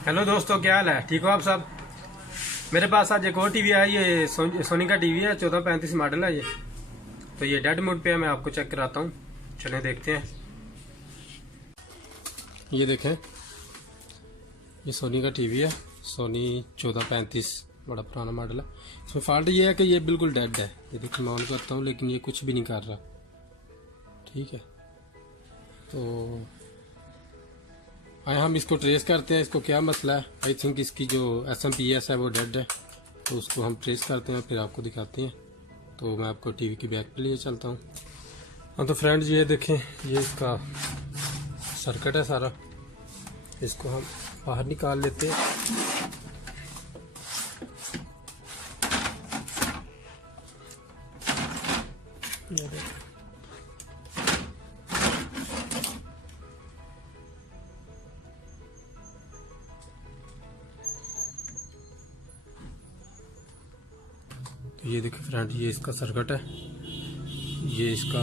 Hello दोस्तों, क्या हाल है? ठीक हो आप सब? मेरे पास आज एक और टीवी है। ये सोनी का टीवी है, 1435 मॉडल है ये। तो ये डेड मोड पे है, मैं आपको चेक कराता हूँ। चलें देखते हैं। ये देखें, ये सोनी का टीवी है, सोनी 1435, बड़ा पुराना मॉडल है। इसमें फॉल्ट ये है कि ये बिल्कुल डेड है। ये देखिए, मैं ऑन करता हूँ लेकिन ये कुछ भी नहीं कर रहा। ठीक है, तो आए हम इसको ट्रेस करते हैं, इसको क्या मसला है। आई थिंक इसकी जो SMP है वो डेड है, तो उसको हम ट्रेस करते हैं, फिर आपको दिखाते हैं। तो मैं आपको टीवी की बैक पे लिए चलता हूँ। हाँ तो फ्रेंड्स, ये देखें, ये इसका सर्किट है सारा। इसको हम बाहर निकाल लेते हैं। ये देखें, तो ये देखिए फ्रेंड, ये इसका सर्किट है, ये इसका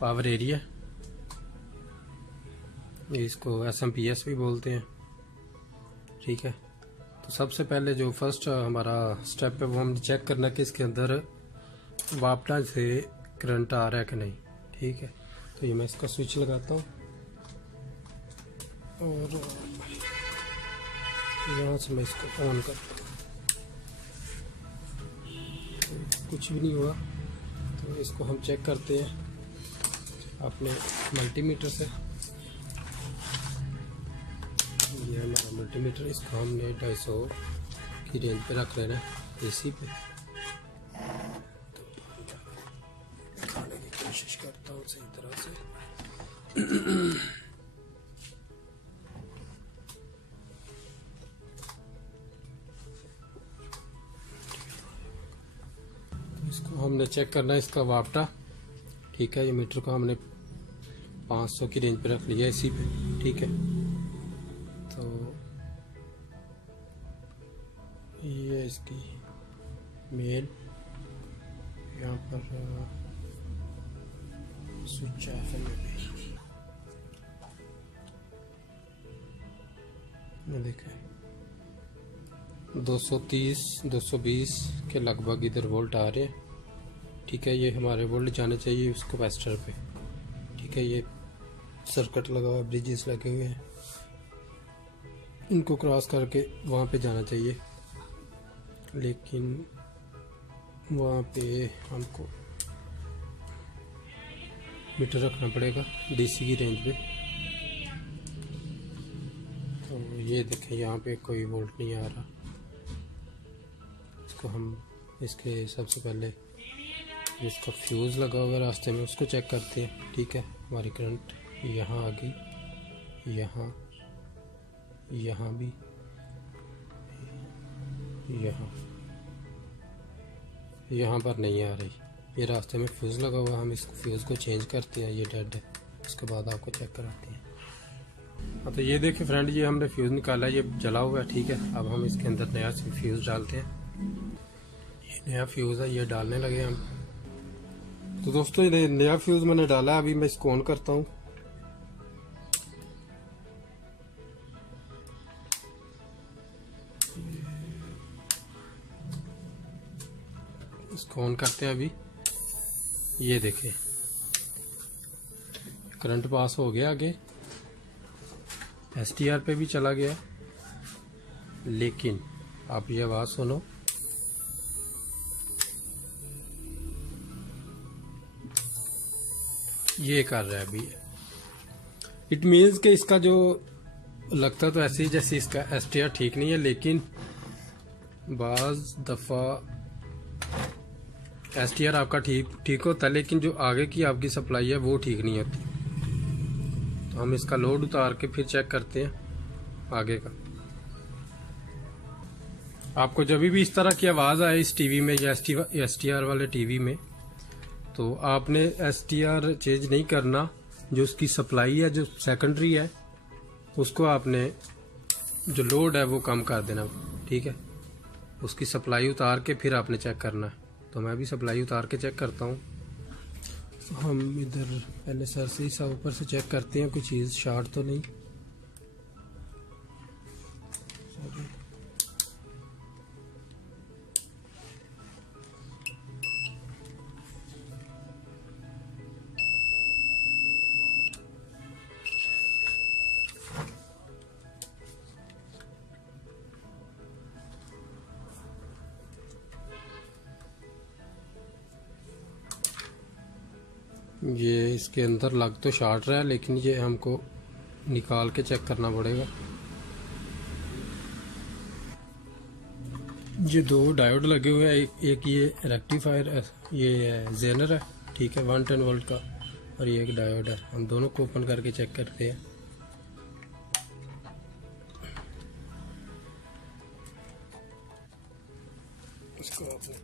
पावर एरिया, ये इसको SMP भी बोलते हैं। ठीक है, तो सबसे पहले जो फर्स्ट हमारा स्टेप है वो हमने चेक करना कि इसके अंदर वापटा से करंट आ रहा है कि नहीं। ठीक है, तो ये मैं इसका स्विच लगाता हूँ और यहाँ से मैं इसको ऑन करता हूँ। कुछ भी नहीं हुआ, तो इसको हम चेक करते हैं अपने मल्टीमीटर से। ये हमारा मल्टीमीटर, इसको हमने 250 की रेंज पे रख लेना है, AC पे। दिखाने की कोशिश करता हूँ सही तरह से। इसको हमने चेक करना है, इसका वापटा। ठीक है, ये मीटर को हमने 500 की रेंज पे रख लिया इसी पे। ठीक है, तो ये इसकी मेन यहाँ पर स्विच ऑफ है। ये देखें, 230 220 के लगभग इधर वोल्ट आ रहे हैं। ठीक है, ये हमारे वोल्ट जाने चाहिए उस कैपेसिटर पे। ठीक है, ये सर्किट लगा हुआ है, ब्रिजेस लगे हुए हैं, इनको क्रॉस करके वहाँ पे जाना चाहिए, लेकिन वहाँ पे हमको मीटर रखना पड़ेगा DC की रेंज पे। तो ये देखें, यहाँ पे कोई वोल्ट नहीं आ रहा। इसको हम इसके सबसे पहले इसका फ्यूज़ लगा हुआ रास्ते में, उसको चेक करते हैं। ठीक है, हमारी करंट यहाँ आ गई, यहाँ यहाँ भी, यहाँ पर नहीं आ रही। ये रास्ते में फ्यूज़ लगा हुआ, हम इसको फ्यूज़ को चेंज करते हैं, ये डेड है। उसके बाद आपको चेक कराते हैं। हाँ तो ये देखिए फ्रेंड, ये हमने फ्यूज़ निकाला, ये जला हुआ है। ठीक है, अब हम इसके अंदर नया फ्यूज़ डालते हैं। ये नया फ्यूज़ है, ये डालने लगे हम। तो दोस्तों, ये नया फ्यूज़ मैंने डाला है, अभी मैं इसको ऑन करता हूँ। इसको ऑन करते हैं अभी। ये देखें, करंट पास हो गया, आगे STR पे भी चला गया, लेकिन आप ये आवाज़ सुनो। ये कर रहा है अभी। इट मीन्स कि इसका जो लगता तो ऐसे ही जैसे इसका STR ठीक नहीं है, लेकिन बाज़ दफ़ा STR आपका ठीक होता है, लेकिन जो आगे की आपकी सप्लाई है वो ठीक नहीं होती। तो हम इसका लोड उतार के फिर चेक करते हैं आगे का। आपको जब भी इस तरह की आवाज़ आए इस टीवी में या STR वाले टीवी में, तो आपने STR चेंज नहीं करना। जो उसकी सप्लाई है, जो सेकेंडरी है, उसको आपने जो लोड है वो कम कर देना। ठीक है, उसकी सप्लाई उतार के फिर आपने चेक करना है। तो मैं भी सप्लाई उतार के चेक करता हूँ। हम इधर पहले सर से ही ऊपर से चेक करते हैं कोई चीज़ शॉर्ट तो नहीं। ये इसके अंदर लग तो शार्ट रहा है, लेकिन ये हमको निकाल के चेक करना पड़ेगा। ये दो डायोड लगे हुए हैं, एक ये रेक्टिफायर, ये जेनर है, ठीक है, 110 वोल्ट का, और ये एक डायोड है। हम दोनों को ओपन करके चेक करते हैं। इसको आपने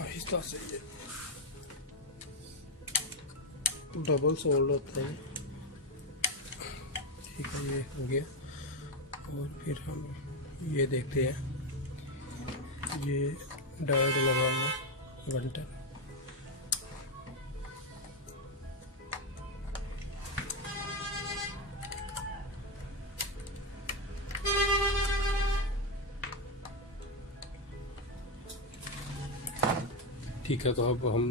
आहिस्ता से, ये डबल सोल्ड होते हैं, ठीक है, ये हो गया। और फिर हम ये देखते हैं, ये डायोड लगा हुआ 110। ठीक है, तो अब हम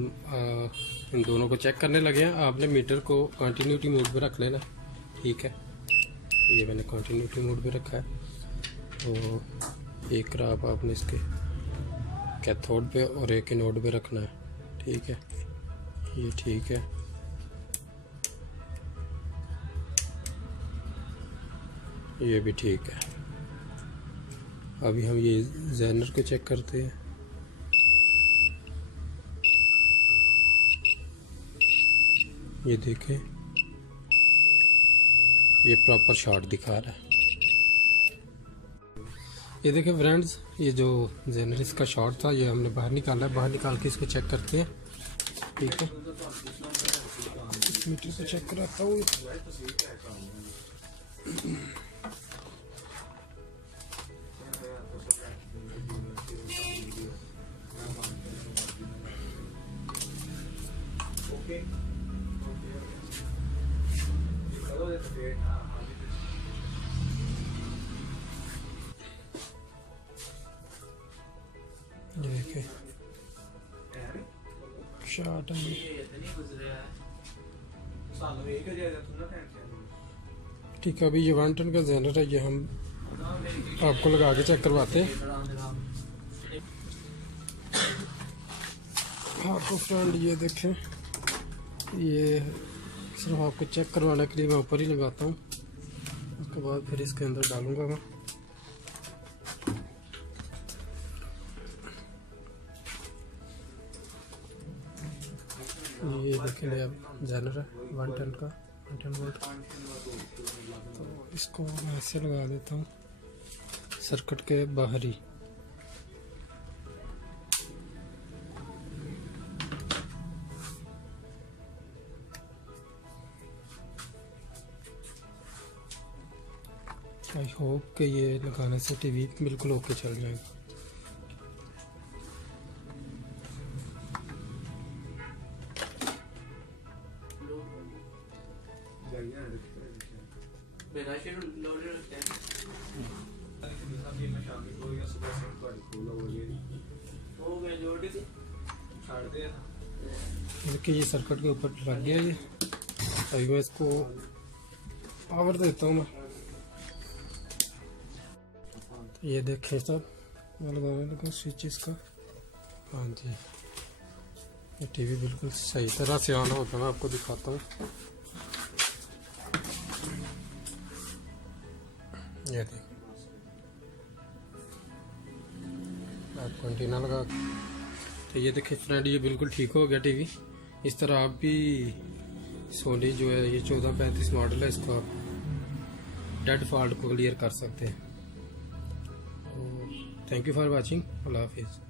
इन दोनों को चेक करने लगे हैं। आपने मीटर को कंटिन्यूटी मोड पे रख लेना, ठीक है। ये मैंने कंटिन्यूटी मोड पे रखा है। तो एक राब आपने इसके कैथोड पे और एक एनोड पे रखना है, ठीक है। ये ठीक है। ये भी ठीक है। अभी हम ये जेनर को चेक करते हैं। ये देखें, ये प्रॉपर शॉट दिखा रहा है। ये देखें फ्रेंड्स, ये जो जेनर इसका शॉट था, ये हमने बाहर निकाला है। बाहर निकाल के इसको चेक करते हैं, ठीक है। इस मीटर को चेक कराता हूँ। देखिए शॉट है। ठीक है, अभी ये 110 का जेनर है, ये हम आपको लगा के चेक करवाते हैं। हाँ तो फ्रेंड, ये देखें, ये सिर्फ आपको चेक करवाने के लिए मैं ऊपर ही लगाता हूँ। उसके बाद फिर इसके अंदर डालूंगा मैं। ये देखें, अब जेनर है 110 का, 110 वोल्ट। तो इसको मैं ऐसे लगा देता हूँ सर्किट के बाहर ही। आई होप कि ये लगाने से टीवी बिल्कुल ओके चल जाएगा। देखिए, ये सर्किट के ऊपर लग गया। ये अभी मैं इसको पावर देता हूँ मैं। तो ये देखें सब, मैं लगाने लगा स्विच इसका। हाँ जी, ये टीवी बिल्कुल सही तरह से ऑन होता है। मैं आपको दिखाता हूँ। ये देखिए, आपको एंटीना लगा। तो ये देखिए फ्रेंड, ये बिल्कुल ठीक हो गया टीवी। इस तरह आप भी सोनी जो है, ये 1435 मॉडल है, इसको आप डेड फॉल्ट को क्लियर कर सकते हैं। Thank you for watching. अल्लाह हाफिज़।